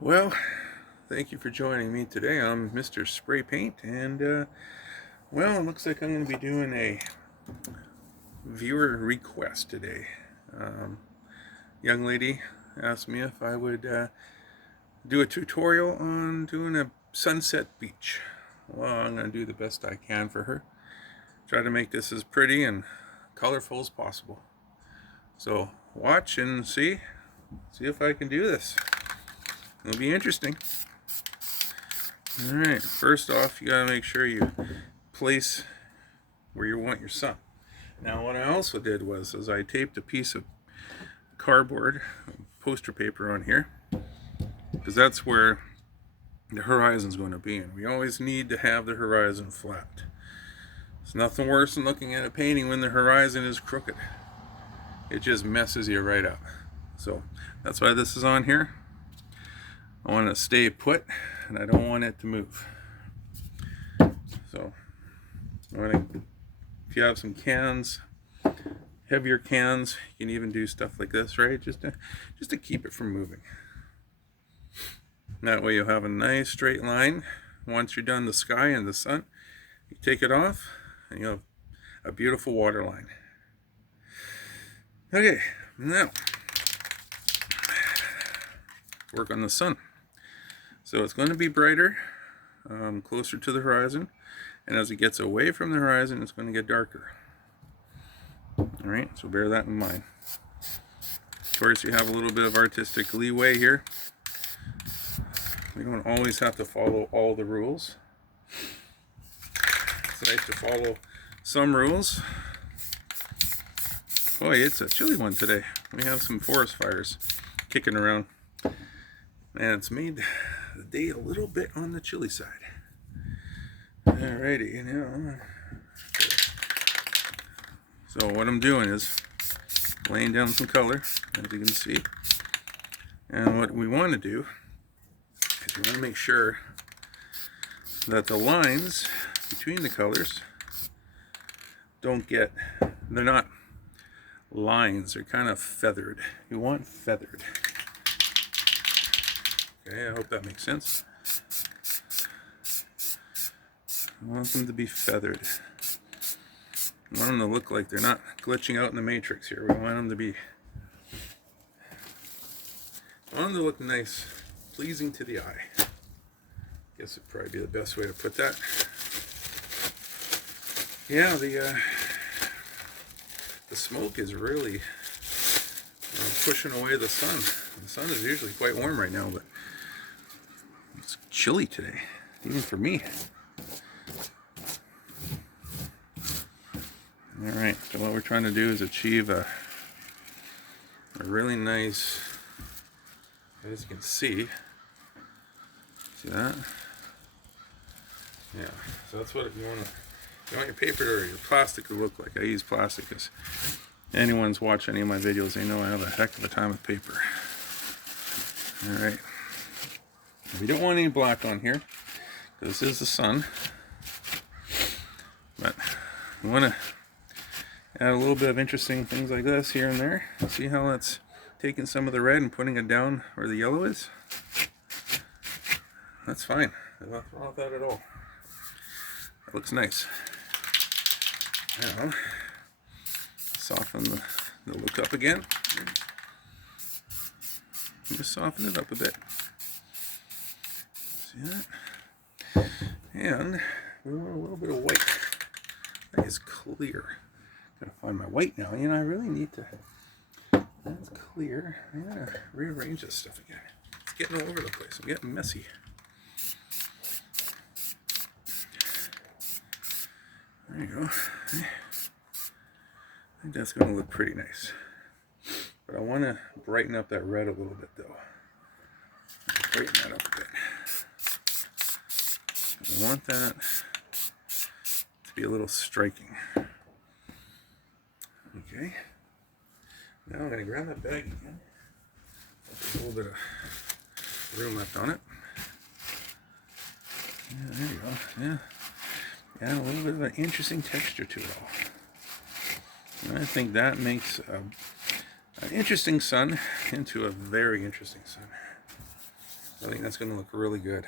Well, thank you for joining me today. I'm Mr. Spray Paint, and well, it looks like I'm going to be doing a viewer request today. Um, Young lady asked me if I would do a tutorial on doing a sunset beach. Well, I'm going to do the best I can for her. Try to make this as pretty and colorful as possible. So watch and see if I can do this. It'll be interesting. Alright, first off, you gotta make sure you place where you want your sun. Now, what I also did was I taped a piece of cardboard, poster paper on here, because that's where the horizon's going to be, and we always need to have the horizon flat. It's nothing worse than looking at a painting when the horizon is crooked. It just messes you right up. So that's why this is on here. I want it to stay put, and I don't want it to move. So if you have some cans, heavier cans, you can even do stuff like this, right? Just to keep it from moving. That way you'll have a nice straight line. Once you're done the sky and the sun, you take it off and you'll have a beautiful water line. Okay, now work on the sun. So it's going to be brighter, closer to the horizon, and as it gets away from the horizon, it's going to get darker. Alright, so bear that in mind. Of course, you have a little bit of artistic leeway here. We don't always have to follow all the rules. It's nice to follow some rules. Boy, it's a chilly one today. We have some forest fires kicking around, and it's made the day a little bit on the chilly side. Alrighty, now, so what I'm doing is laying down some color, as you can see. And what we want to do is we want to make sure that the lines between the colors they're not lines, they're kind of feathered. You want feathered. Okay, I hope that makes sense. I want them to be feathered. I want them to look like they're not glitching out in the matrix here. We want them to be, I want them to look nice, pleasing to the eye. Guess it'd probably be the best way to put that. Yeah, the smoke is really pushing away the sun. The sun is usually quite warm right now, but it's chilly today, even for me. Alright, so what we're trying to do is achieve a really nice, as you can see that? Yeah, so that's what you want your paper or your plastic to look like. I use plastic because anyone's watched any of my videos, they know I have a heck of a time with paper. Alright, we don't want any black on here because this is the sun, but we want to add a little bit of interesting things like this here and there. See how that's taking some of the red and putting it down where the yellow is? That's fine. There's nothing wrong with that at all. That looks nice. Now, soften the look up again. Just soften it up a bit. See that? And we want a little bit of white. That is clear. Gotta find my white now. You know, I really need to. That's clear. I gotta rearrange this stuff again. It's getting all over the place. I'm getting messy. There you go. I think that's gonna look pretty nice. But I want to brighten up that red a little bit, though. Brighten that up a bit. I want that to be a little striking. Okay. Now I'm going to grab that bag again. There's a little bit of room left on it. Yeah, there you go. Yeah. Yeah, a little bit of an interesting texture to it all. And I think that makes an interesting sun into a very interesting sun. I think that's going to look really good.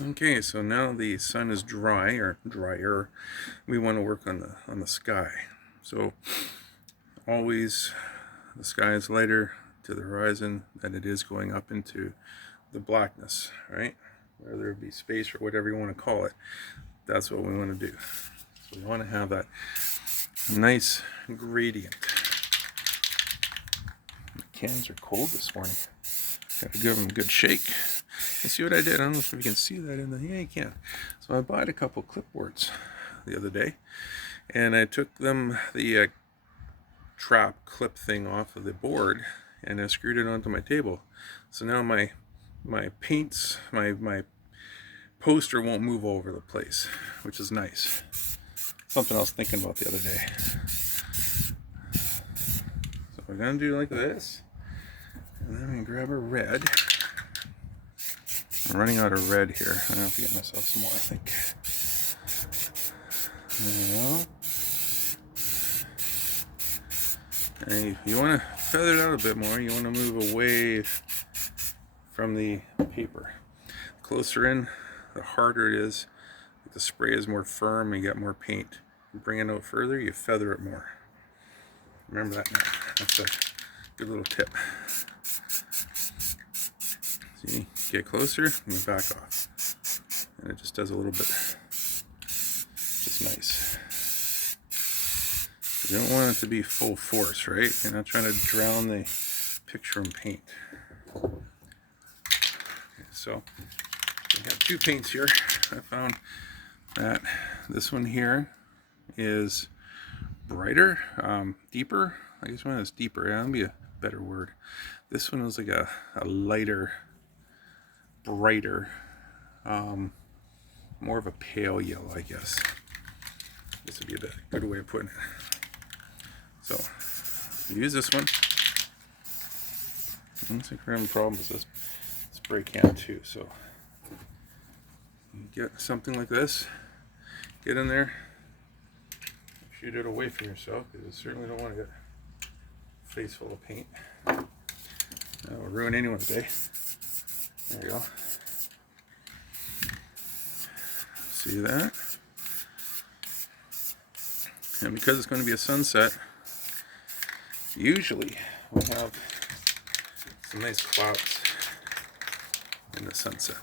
Okay, so now the sun is dry, or drier. We want to work on the sky. So always the sky is lighter to the horizon than it is going up into the blackness, right? Whether it be space or whatever you want to call it. That's what we want to do. So we want to have that nice gradient. The cans are cold this morning. Got to give them a good shake. You see what I did? I don't know if you can see that in the... Yeah, you can. So I bought a couple clipboards the other day, and I took them, the trap clip thing off of the board, and I screwed it onto my table. So now my paints, my poster won't move all over the place, which is nice. Something I was thinking about the other day. So we're gonna do like this, and then we grab a red. I'm running out of red here. I have to get myself some more, I think. There you go. And you want to feather it out a bit more. You want to move away from the paper. The closer in, the harder it is. The spray is more firm and you get more paint. You bring it out further, you feather it more. Remember that now. That's a good little tip. See, get closer and you back off. And it just does a little bit. Just nice. You don't want it to be full force, right? You're not trying to drown the picture in paint. Okay, so we have two paints here. I found that this one here is brighter, deeper. I guess one is deeper. That would be a better word. This one is like a lighter, brighter, more of a pale yellow, I guess. This would be a good way of putting it. So, use this one. I don't think we're having problems with this spray can too. So, you get something like this, get in there, shoot it away from yourself because you certainly don't want to get a face full of paint. That will ruin anyone's day. There you go. See that? And because it's going to be a sunset, usually we have some nice clouds in the sunset.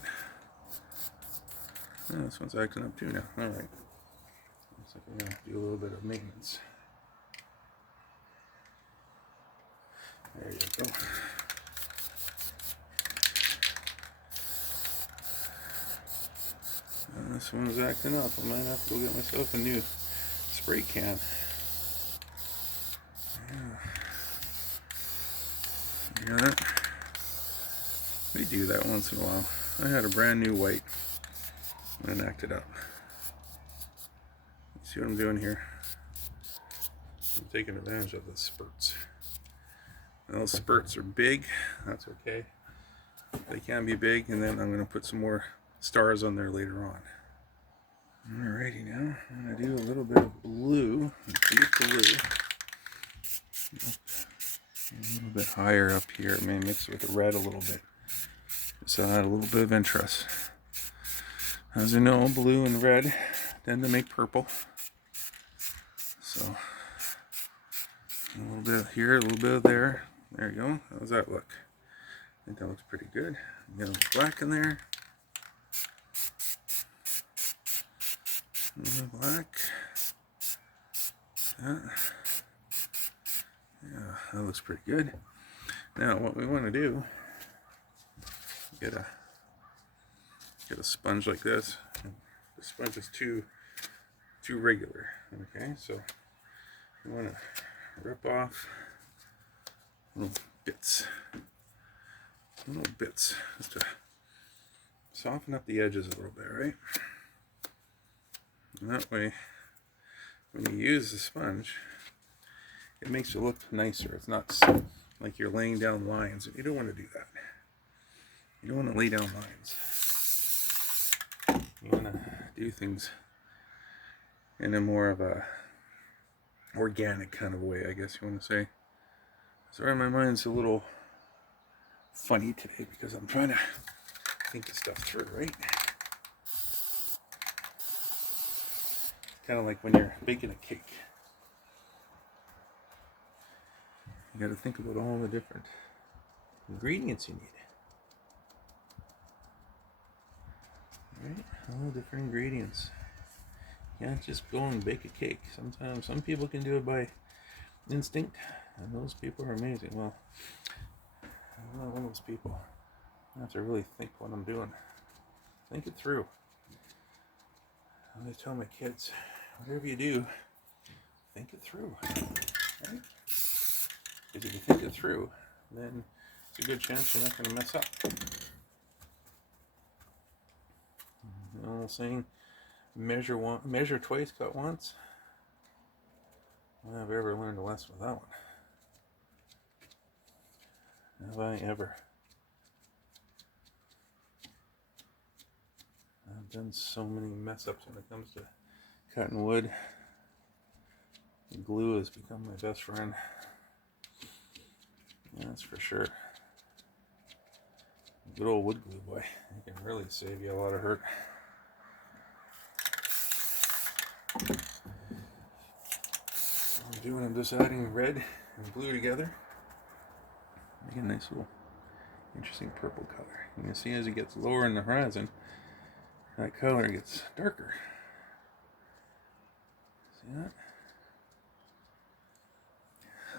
Oh, this one's acting up too now. Alright. Looks like we're going to do a little bit of maintenance. There you go. And this one's acting up. I might have to go get myself a new spray can. Yeah. Hear that? They do that once in a while. I had a brand new white and it acted up. See what I'm doing here? I'm taking advantage of the spurts. And those spurts are big. That's okay. They can be big, and then I'm going to put some more stars on there later on. Alrighty, now I'm going to do a little bit of blue, deep blue. A little bit higher up here. It may mix with the red a little bit. Just to add a little bit of interest. As you know, blue and red tend to make purple. So, a little bit here, a little bit of there. There you go. How does that look? I think that looks pretty good. Get a little black in there. A little black. Yeah, that looks pretty good. Now, what we want to do, get a sponge like this. The sponge is too regular. Okay, so you want to rip off little bits just to soften up the edges a little bit, right? And that way, when you use the sponge, it makes it look nicer. It's not like you're laying down lines. You don't want to do that. You don't want to lay down lines. You want to do things in a more of a organic kind of way, I guess you want to say. Sorry, my mind's a little funny today because I'm trying to think of stuff through, right? Kind of like when you're baking a cake. You got to think about all the different ingredients you need. Right? All the different ingredients. You can't just go and bake a cake. Sometimes some people can do it by instinct, and those people are amazing. Well, I'm not one of those people. I have to really think what I'm doing. Think it through. I always tell my kids, whatever you do, think it through. Right? Because if you think it through, then it's a good chance you're not going to mess up. The old saying, measure twice, cut once. Well, I've ever learned a lesson with that one. Have I ever? I've done so many mess ups when it comes to cutting wood. Glue has become my best friend. That's for sure. Good old wood glue, boy. It can really save you a lot of hurt. I'm just adding red and blue together. Make a nice little interesting purple color. You can see as it gets lower in the horizon, that color gets darker. See that?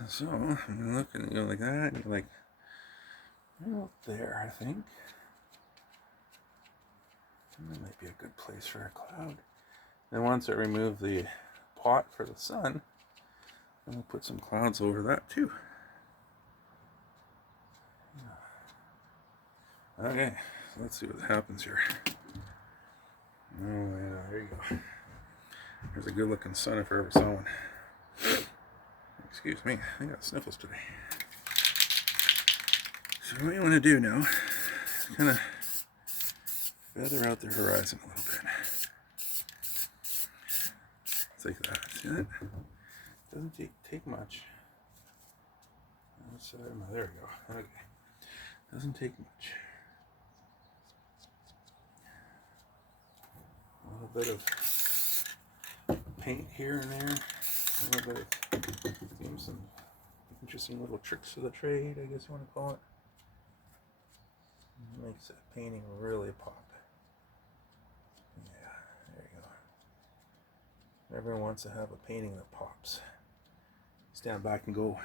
So, I'm looking, you go like that, and you're like, right there, I think. That might be a good place for a cloud. Then once I remove the pot for the sun, I'm going to put some clouds over that too. Okay, so let's see what happens here. Oh yeah, there you go. There's a good looking sun if I ever saw one. Excuse me, I got sniffles today. So what you want to do now is kind of feather out the horizon a little bit. It's like that. See that? Doesn't take much. There we go. Okay. Doesn't take much. A little bit of paint here and there. A little bit of some interesting little tricks of the trade, I guess you want to call it. It makes that painting really pop. Yeah, there you go. Everyone wants to have a painting that pops. Stand back and go,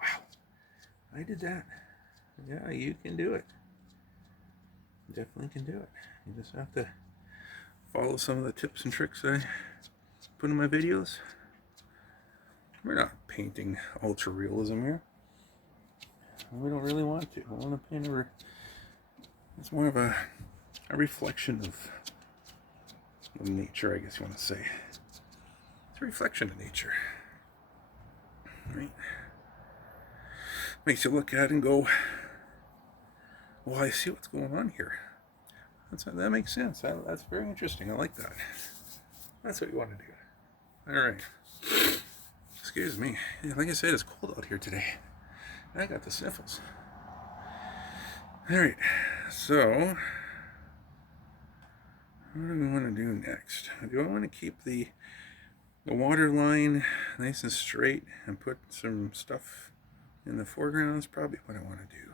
wow, I did that. Yeah, you can do it. You definitely can do it. You just have to follow some of the tips and tricks that I put in my videos. We're not painting ultra realism here. We don't really want to. I want to paint it's more of a reflection of nature, I guess you want to say. It's a reflection of nature. Right? Makes you look at it and go, well, I see what's going on here. That makes sense. That's very interesting. I like that. That's what you want to do. All right. Excuse me. Yeah, like I said, it's cold out here today. I got the sniffles. All right. So, what do we want to do next? Do I want to keep the water line nice and straight and put some stuff in the foreground? That's probably what I want to do.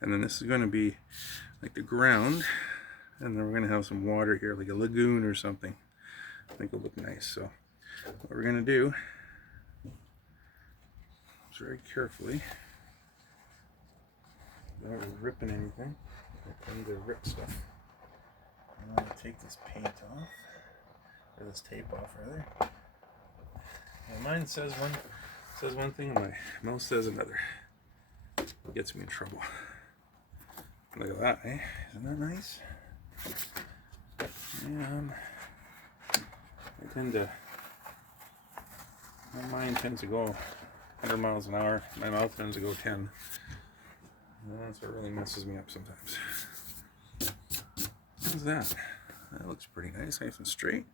And then this is going to be like the ground, and then we're going to have some water here, like a lagoon or something. I think it'll look nice. So what we're going to do is very carefully, without ripping anything, I need to rip stuff. I'm going to take this paint off, or this tape off rather. Well, mine says one thing, and my mouse says another. It gets me in trouble. Look at that, eh? Isn't that nice? And my mind tends to go 100 miles an hour. My mouth tends to go 10. And that's what really messes me up sometimes. How's that? That looks pretty nice and straight.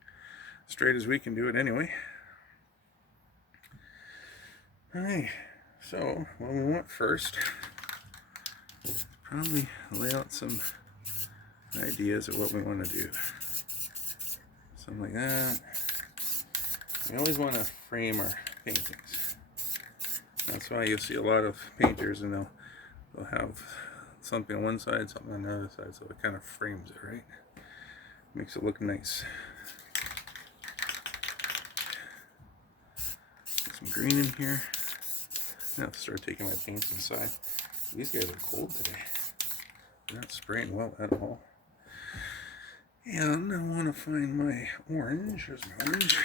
Straight as we can do it anyway. Alright, so what we want first probably lay out some ideas of what we want to do. Something like that. We always want to frame our paintings. That's why you'll see a lot of painters, and they'll have something on one side, something on the other side, so it kind of frames it, right? Makes it look nice. Get some green in here. I have to start taking my paints inside. These guys are cold today. They're not spraying well at all. And I want to find my orange. There's my orange.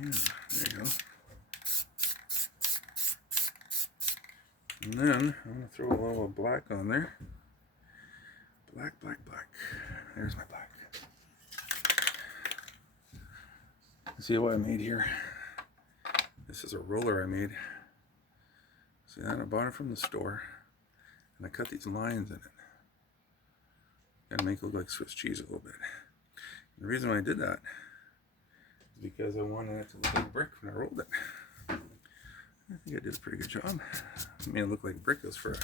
Yeah, there you go. And then I'm going to throw a little black on there. Black, black, black. There's my black. See what I made here? This is a roller I made. See that? I bought it from the store. And I cut these lines in it. Gotta make it look like Swiss cheese a little bit. And the reason why I did that is because I wanted it to look like brick when I rolled it. I think I did a pretty good job. I made it look like brick. It was for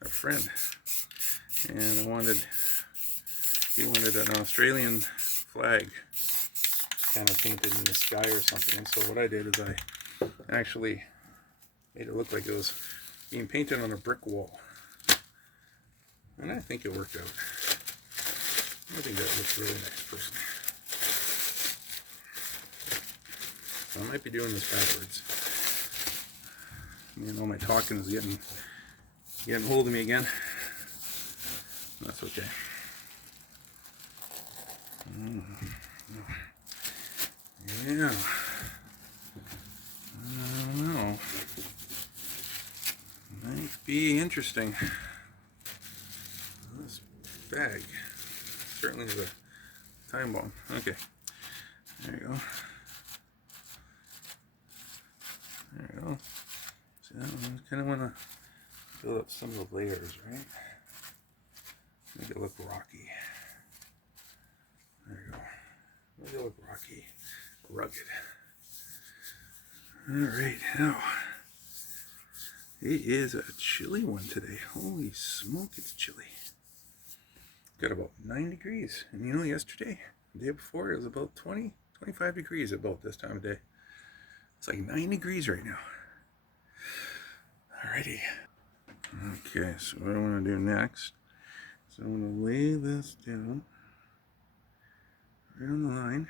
a friend. And he wanted an Australian flag kind of painted in the sky or something. And so what I did is I actually made it look like it was being painted on a brick wall. And I think it worked out. I think that looks really nice, personally. So I might be doing this backwards. You know, my talking is getting hold of me again. That's okay. Yeah. I don't know. Might be interesting. This bag certainly is a time bomb. Okay. There you go. There you go. See that one? Kind of want to build up some of the layers, right? Make it look rocky. There you go. Make it look rocky, rugged. Alright, now it is a chilly one today. Holy smoke, it's chilly. Got about 9 degrees. And you know, yesterday, the day before, it was about 20, 25 degrees about this time of day. It's like 9 degrees right now. Alrighty. Okay, so what I want to do next is I want to lay this down right on the line.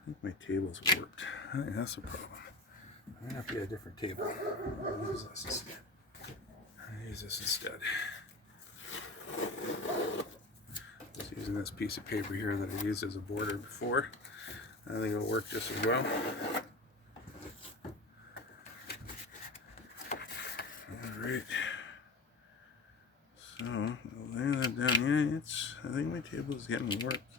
I think my table's warped. I think that's the problem. I'm gonna have to get a different table. I'll use this instead. Just using this piece of paper here that I used as a border before. I think it'll work just as well. Alright. So, I'll lay that down. Yeah, I think my table is getting warped.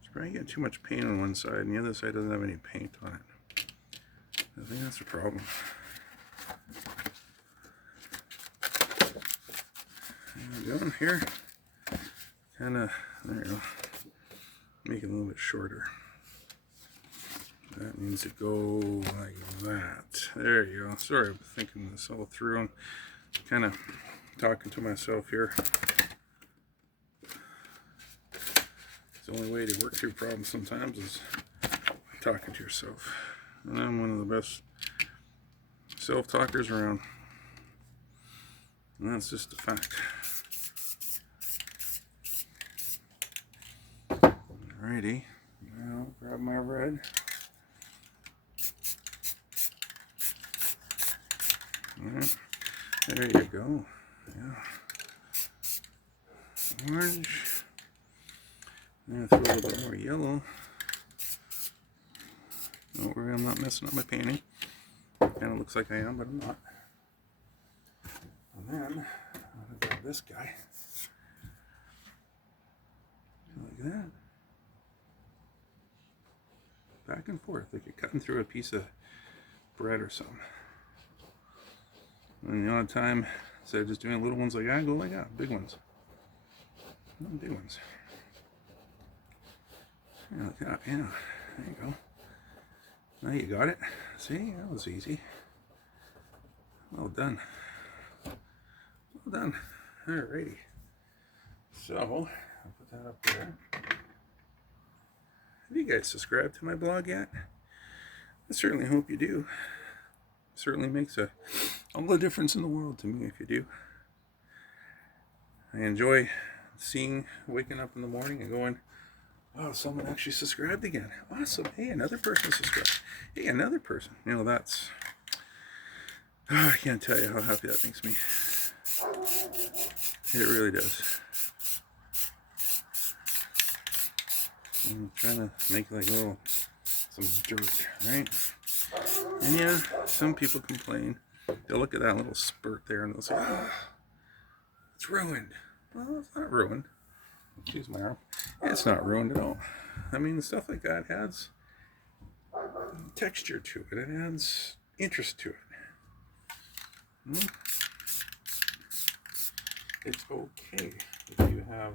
It's probably getting too much paint on one side, and the other side doesn't have any paint on it. I think that's the problem. Down here, kind of, there you go, make it a little bit shorter. That needs to go like that. There you go. Sorry, I'm thinking this all through. I'm kind of talking to myself here. It's the only way to work through problems sometimes is talking to yourself. And I'm one of the best self-talkers around. And that's just a fact. Alrighty, now grab my red. Alright, there you go. Yeah. Orange. I'm gonna throw a little bit more yellow. Don't worry, I'm not messing up my painting. Kind of looks like I am, but I'm not. And then I'm gonna grab this guy. Like that. Back and forth, like you're cutting through a piece of bread or something. And the odd time, instead of just doing little ones like that, go like that, big ones. Not big ones. Yeah, like that, yeah. There you go. Now you got it. See, that was easy. Well done. Well done. Alrighty. So, I'll put that up there. Have you guys subscribed to my blog yet? I certainly hope you do. It certainly makes all the difference in the world to me if you do. I enjoy waking up in the morning and going, wow, someone actually subscribed again. Awesome. Hey, another person subscribed. Hey, another person. You know, that's... I can't tell you how happy that makes me. It really does. I'm trying to make like some dirt, right? And yeah, some people complain. They'll look at that little spurt there and they'll say, oh, it's ruined. Well, it's not ruined. Excuse my arm. It's not ruined at all. I mean, stuff like that adds texture to it. It adds interest to it. It's okay if you have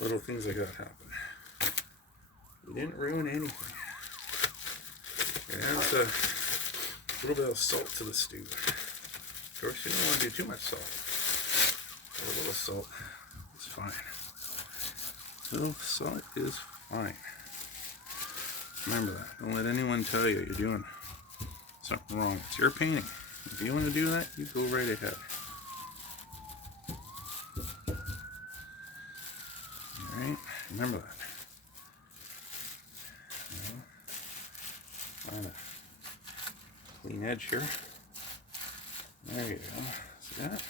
little things like that happen. You didn't ruin anything. It adds a little bit of salt to the stew. Of course, you don't want to do too much salt. A little salt is fine. A little salt is fine. Remember that. Don't let anyone tell you you're doing something wrong. It's your painting. If you want to do that, you go right ahead. Alright? Remember that. Find a clean edge here. There you go. See that?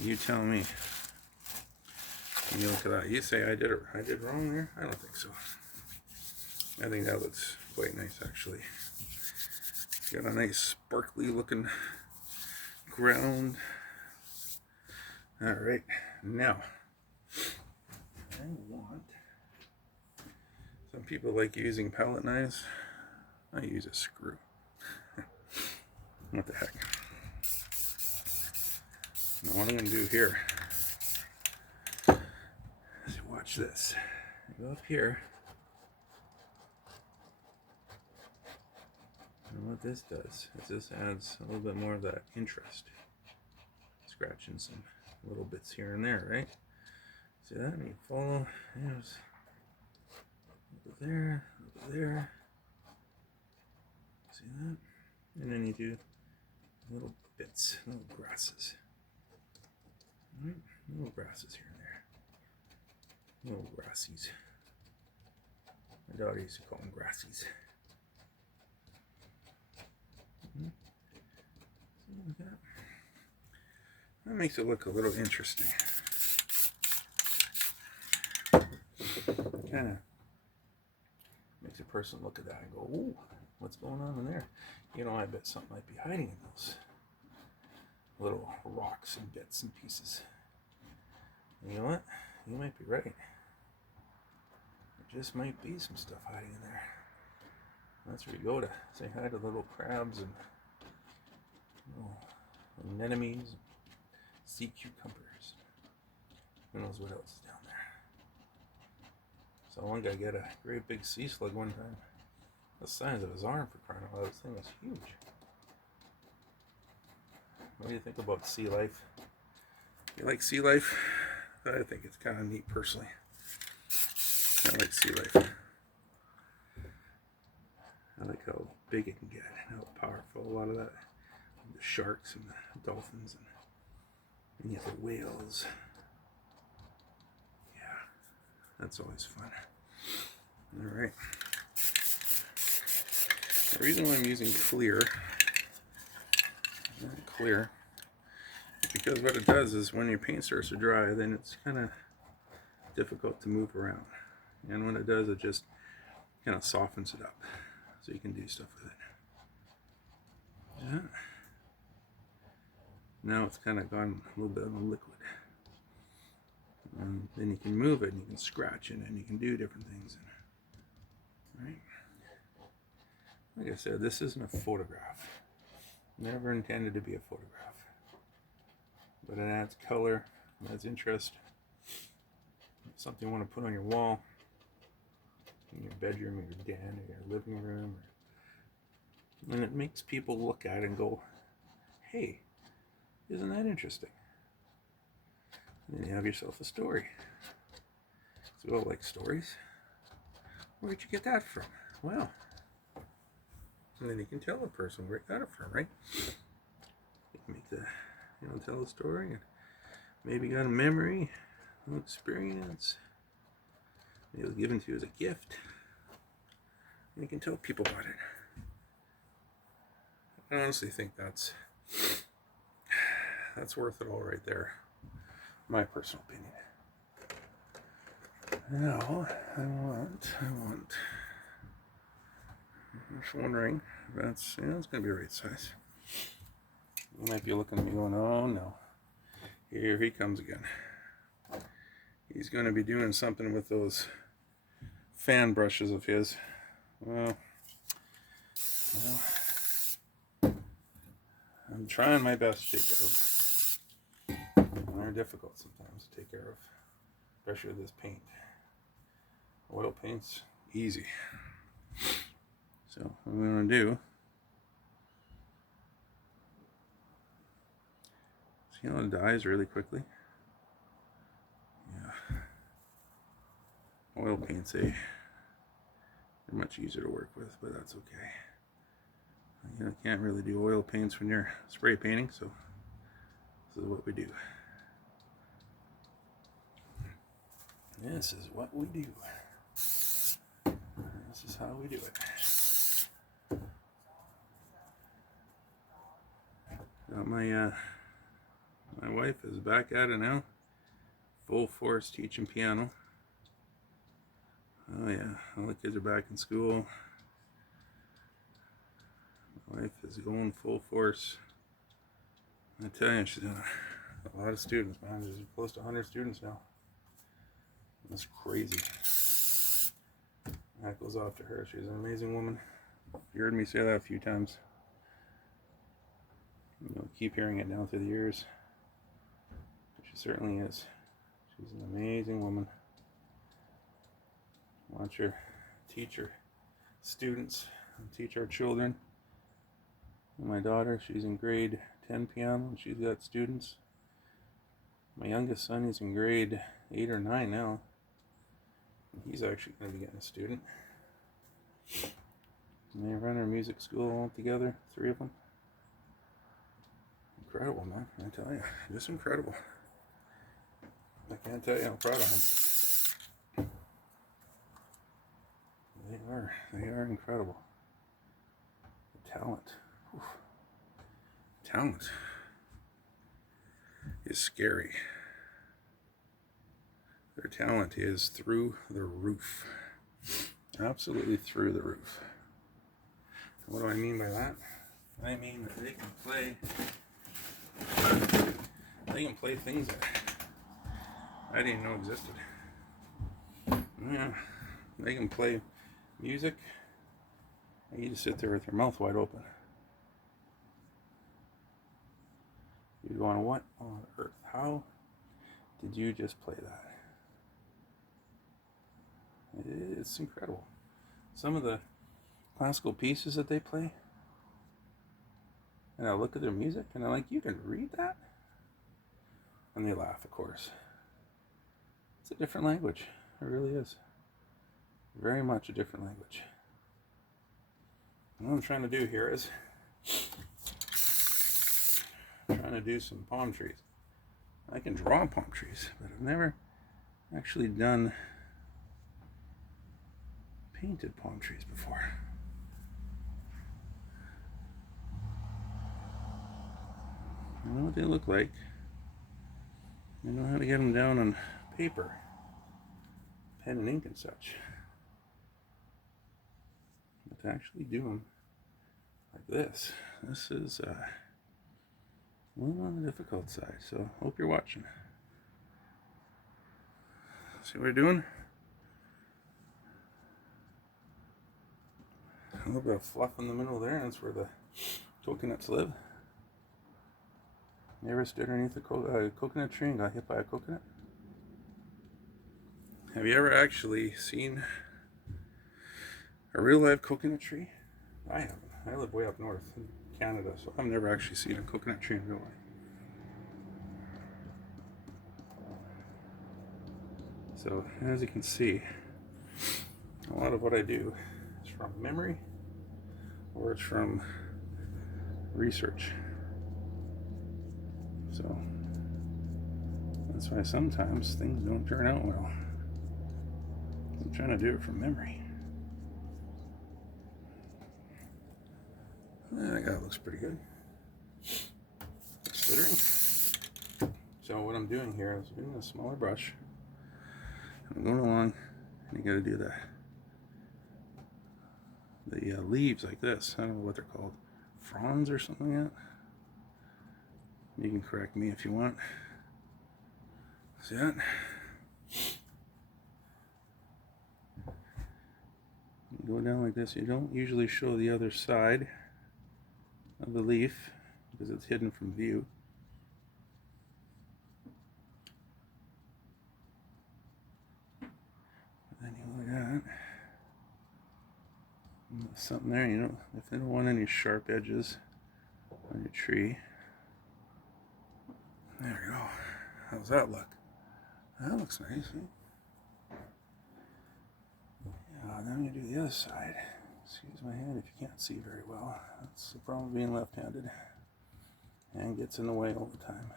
You tell me. You look at that. You say I did wrong there? I don't think so. I think that looks quite nice actually. Got a nice sparkly looking ground. Alright, now I want, some people like using palette knives. I use a screw. What the heck. Now what I'm going to do here is watch this. I go up here. And what this does is this adds a little bit more of that interest. Scratching some little bits here and there, right? See that? And you follow. There's over there, over there. See that? And then you do little bits, little grasses. Right? Little grasses here and there. Little grassies. My daughter used to call them grassies. That makes it look a little interesting. Kind of makes a person look at that and go, "Ooh, what's going on in there?" You know, I bet something might be hiding in those little rocks and bits and pieces. And you know what? You might be right. There just might be some stuff hiding in there. That's where you go to say hi to little crabs and little anemones, sea cucumbers. Who knows what else is down there? So one guy got a great big sea slug one time, the size of his arm, for crying out loud. This thing was huge. What do you think about sea life? You like sea life? I think it's kind of neat personally. I like sea life. I like how big it can get, how powerful a lot of that. The sharks and the dolphins, and you have the whales. Yeah, that's always fun. Alright. The reason why I'm using clear, is because what it does is when your paint starts to dry, then it's kind of difficult to move around. And when it does, it just kind of softens it up. So you can do stuff with it. Yeah. Now it's kind of gone a little bit of a liquid. And then you can move it and you can scratch it and you can do different things. Right? Like I said, this isn't a photograph. Never intended to be a photograph. But it adds color, it adds interest. It's something you want to put on your wall, in your bedroom, or your den, or your living room. And it makes people look at it and go, Hey, isn't that interesting? And then you have yourself a story. So, well, like stories? Where'd you get that from? Well, and then you can tell the person where you got it from, right? You can make the, tell the story, and maybe you got a memory, an experience. Maybe it was given to you as a gift. And you can tell people about it. I honestly think that's worth it all right there. My personal opinion. Now, I'm just wondering if that's, it's going to be right size. You might be looking at me going, oh no, here he comes again. He's going to be doing something with those fan brushes of his. Well, I'm trying my best to take care of them. They're difficult sometimes to take care of, especially with this paint. Oil paint's easy. So what I'm going to do, see how it dyes really quickly? Yeah. Oil paints, they're much easier to work with, but that's okay. You can't really do oil paints when you're spray painting, so this is what we do. This is what we do. This is how we do it. Got my wife is back at it now, full force teaching piano. Oh yeah, all the kids are back in school. My wife is going full force. I tell you, she's got a lot of students, man. There's close to 100 students now. That's crazy. That goes off to her. She's an amazing woman. You heard me say that a few times. You'll keep hearing it down through the years. She certainly is. She's an amazing woman. Watch her teach her students and teach our children. My daughter, she's in grade 10 piano and she's got students. My youngest son is in grade 8 or 9 now. He's actually going to be getting a student. And they run our music school all together, 3 of them. Incredible, man, I tell you. Just incredible. I can't tell you how proud I am. They are incredible. The talent. Oof. Talent is scary. Their talent is through the roof. Absolutely through the roof. What do I mean by that? I mean that they can play things that I didn't know existed. Yeah, they can play music and you just sit there with your mouth wide open. You're going, what on earth? How did you just play that? It's incredible. Some of the classical pieces that they play, and I look at their music and I'm like, you can read that? And they laugh, of course. It's a different language. It really is. Very much a different language. What I'm trying to do here is trying to do some palm trees. I can draw palm trees, but I've never actually done painted palm trees before. I know what they look like. I know how to get them down on paper, pen and ink and such. But to actually do them like this is a little on the difficult side. So hope you're watching. See what we're doing? A little bit of fluff in the middle there, and that's where the coconuts live. You ever stood underneath a coconut tree and got hit by a coconut? Have you ever actually seen a real live coconut tree? I haven't. I live way up north in Canada, so I've never actually seen a coconut tree in real life. So as you can see, a lot of what I do is from memory or it's from research. So that's why sometimes things don't turn out well. I'm trying to do it from memory. That guy looks pretty good. Considering. So what I'm doing here is using a smaller brush. I'm going along, and you got to do the leaves like this. I don't know what they're called, fronds or something like that. You can correct me if you want. See that? You go down like this. You don't usually show the other side of the leaf because it's hidden from view. But then you look at that. There's something there, you know, if they don't want any sharp edges on your tree. There we go. How's that look? That looks nice. Eh? Yeah, then you do the other side. Excuse my hand if you can't see very well. That's the problem of being left-handed. Hand gets in the way all the time.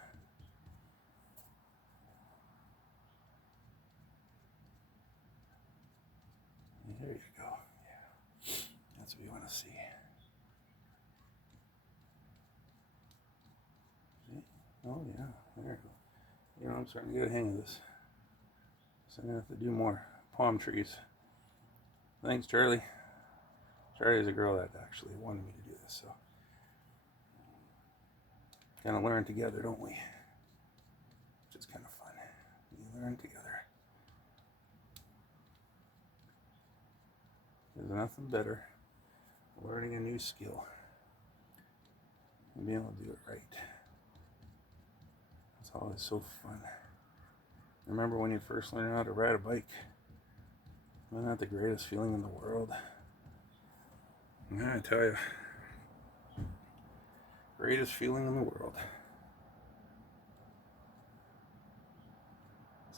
There you go. Yeah. That's what you want to see. See? Oh yeah, there you go. You know, I'm starting to get a hang of this. So I'm going to have to do more palm trees. Thanks, Charlie. Charlie's a girl that actually wanted me to do this, so kind of learn together, don't we? Which is kind of fun. We learn together. There's nothing better than learning a new skill and being able to do it right. It's always so fun. Remember when you first learned how to ride a bike? Wasn't that the greatest feeling in the world? Yeah, I tell you. Greatest feeling in the world.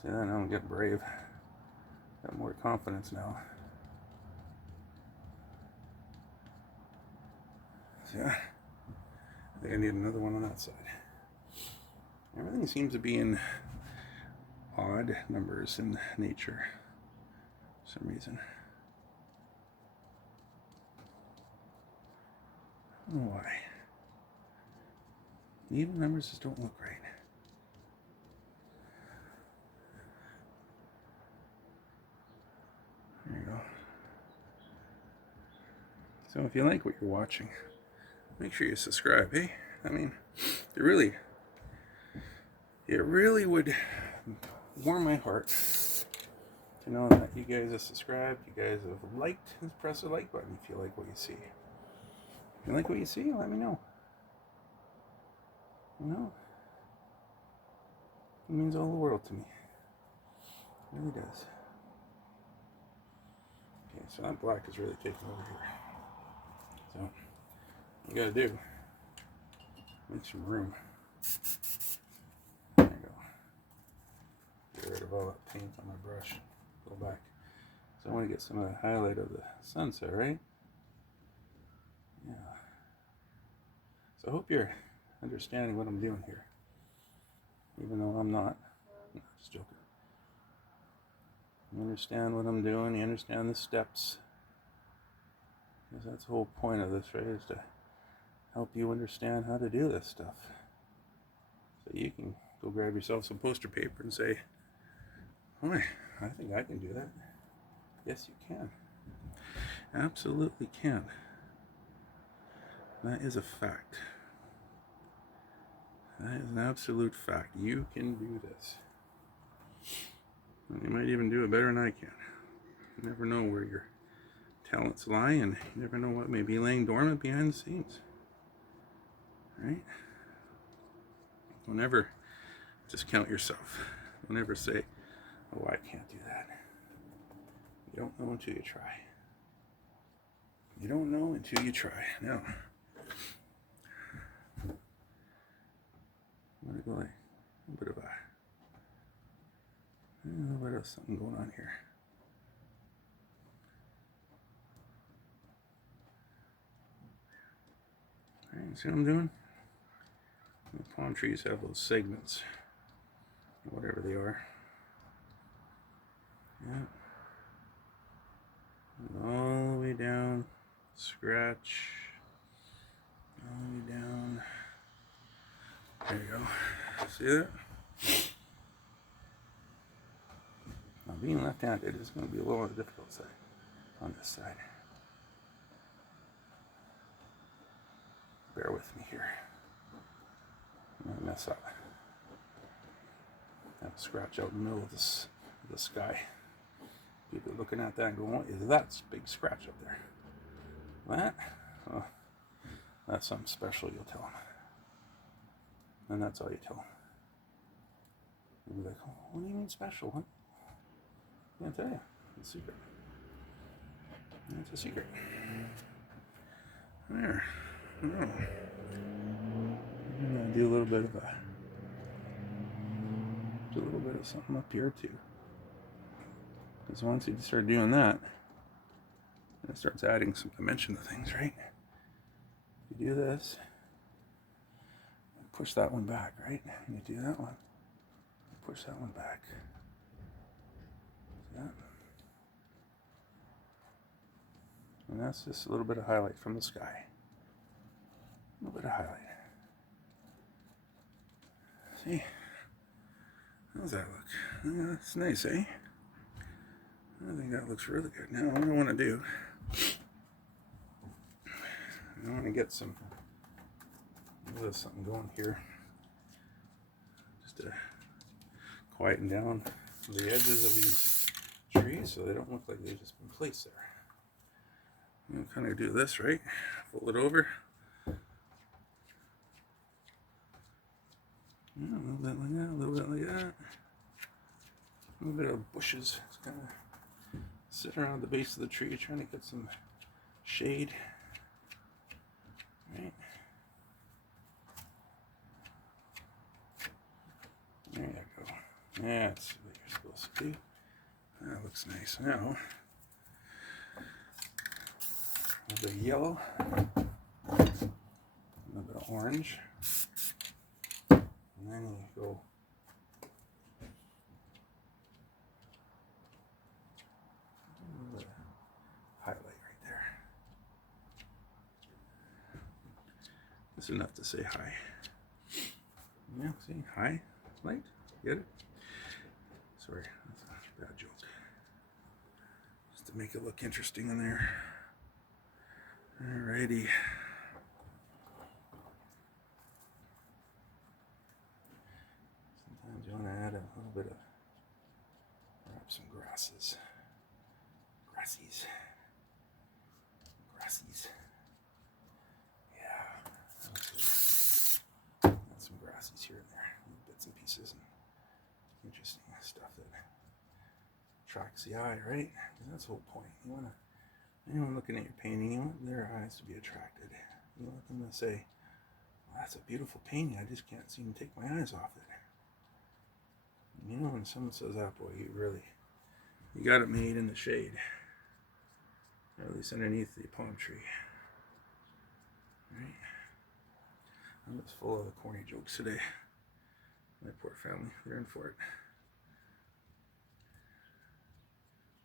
See that? Now I'm getting brave. Got more confidence now. So yeah. I think I need another one on that side. Everything seems to be in odd numbers in nature for some reason. I don't know why. Even numbers just don't look right. There you go. So if you like what you're watching, make sure you subscribe, eh? I mean, it really would warm my heart to know that you guys have subscribed, you guys have liked, and press the like button if you like what you see. If you like what you see, let me know. You know, it means all the world to me. It really does. Okay, so that black is really taking over here. So, what you gotta do, make some room. There you go. Get rid of all that paint on my brush. Go back. So I want to get some of the highlight of the sunset, right? Yeah. So I hope you're understanding what I'm doing here. Even though I'm not. No, just joking. You understand what I'm doing, you understand the steps. Because that's the whole point of this, right? Is to help you understand how to do this stuff. So you can go grab yourself some poster paper and say, oh, I think I can do that. Yes, you can. Absolutely can. That is a fact. That is an absolute fact. You can do this. And you might even do it better than I can. You never know where your talents lie, and you never know what may be laying dormant behind the scenes. Right? Don't ever discount yourself. Don't ever say, oh, I can't do that. You don't know until you try. You don't know until you try. Now, I'm going to go like a little bit of something going on here. All right, see what I'm doing? The palm trees have those segments, whatever they are. Yeah. All the way down, scratch, all the way down. There you go. See that? Now, being left-handed is going to be a little difficult side on this side. Bear with me here. I'm going to mess up. I have a scratch out in the middle of the sky. People are looking at that and going, what is that big scratch up there? That? Oh, that's something special, you'll tell them. And that's all you tell them. You'll be like, oh, what do you mean special? What? I can't tell you. It's a secret. It's a secret. There. Oh. I'm going to do a little bit of something up here too. Because once you start doing that, it starts adding some dimension to things, right? You do this, push that one back, right? And you do that one, push that one back. See that? And that's just a little bit of highlight from the sky. A little bit of highlight. See? How's that look? Yeah, that's nice, eh? I think that looks really good. Now, what I want to do, I want to get some, there's something going here, just to quieten down the edges of these trees so they don't look like they've just been placed there. I'm kind of do this, right? Fold it over. Yeah, a little bit like that, a little bit like that. A little bit of bushes. It's kind of sit around the base of the tree trying to get some shade. Right? There you go. That's what you're supposed to do. That looks nice. Now, a little bit of yellow, a little bit of orange, and then you go a little bit of highlight right there. That's enough to say hi. Yeah, see, hi, light, get it? Sorry, that's a bad joke. Just to make it look interesting in there. Alrighty. Sometimes you want to add a little bit of, perhaps some grasses. Grassies. Yeah. Add some grassies here and there. Bits and pieces and interesting stuff that attracts the eye, right? Because that's the whole point. You want to, anyone looking at your painting, you want their eyes to be attracted. You want them to say, well, that's a beautiful painting. I just can't seem to take my eyes off it. And you know, when someone says, oh boy, you got it made in the shade. Or at least underneath the palm tree. Right? I'm just full of the corny jokes today. My poor family, they're in for it.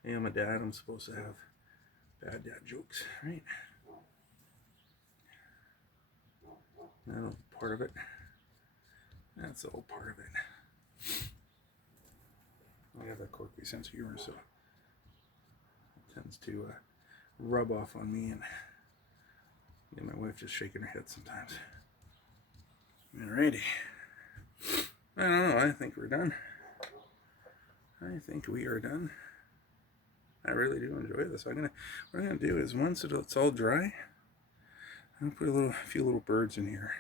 Hey, I'm a dad, I'm supposed to have bad dad jokes, right? That's part of it. That's all part of it. I have that quirky sense of humor, so it tends to rub off on me, and my wife just shaking her head sometimes. Alrighty. I don't know, I think we're done. I think we are done. I really do enjoy this. What I'm gonna do is, once it's all dry, I'm gonna put a few little birds in here.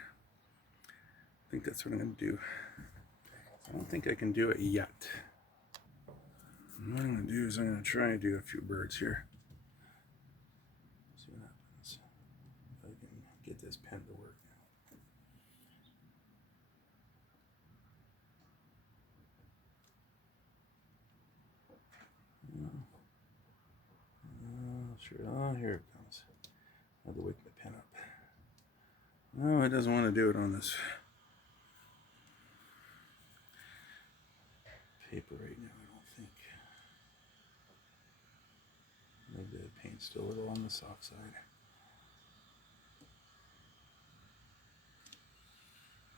I think that's what I'm gonna do. I don't think I can do it yet. And what I'm gonna do is I'm gonna try and do a few birds here. See what happens. this pen to work. Sure. Oh, here it comes. I have to wake the pen up. No, it doesn't want to do it on this paper right now, I don't think. Maybe the paint's still a little on the soft side.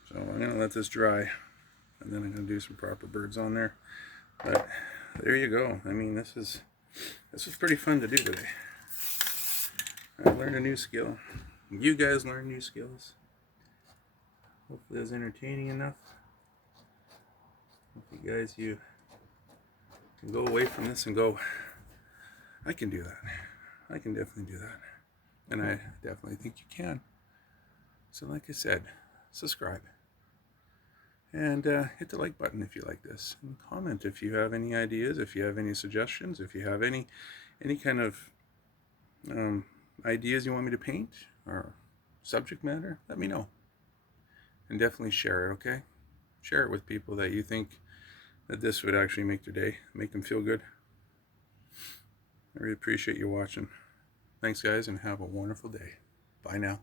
So I'm going to let this dry, and then I'm going to do some proper birds on there. But there you go. I mean, this was pretty fun to do today. I learned a new skill. You guys learned new skills. Hopefully it was entertaining enough. Hope you guys, you can go away from this and go, I can do that. I can definitely do that. And I definitely think you can. So like I said, subscribe. And hit the like button if you like this. And comment if you have any ideas, if you have any suggestions, if you have any kind of ideas you want me to paint or subject matter, let me know. And definitely share it, okay? Share it with people that you think that this would actually make their day, make them feel good. I really appreciate you watching. Thanks, guys, and have a wonderful day. Bye now.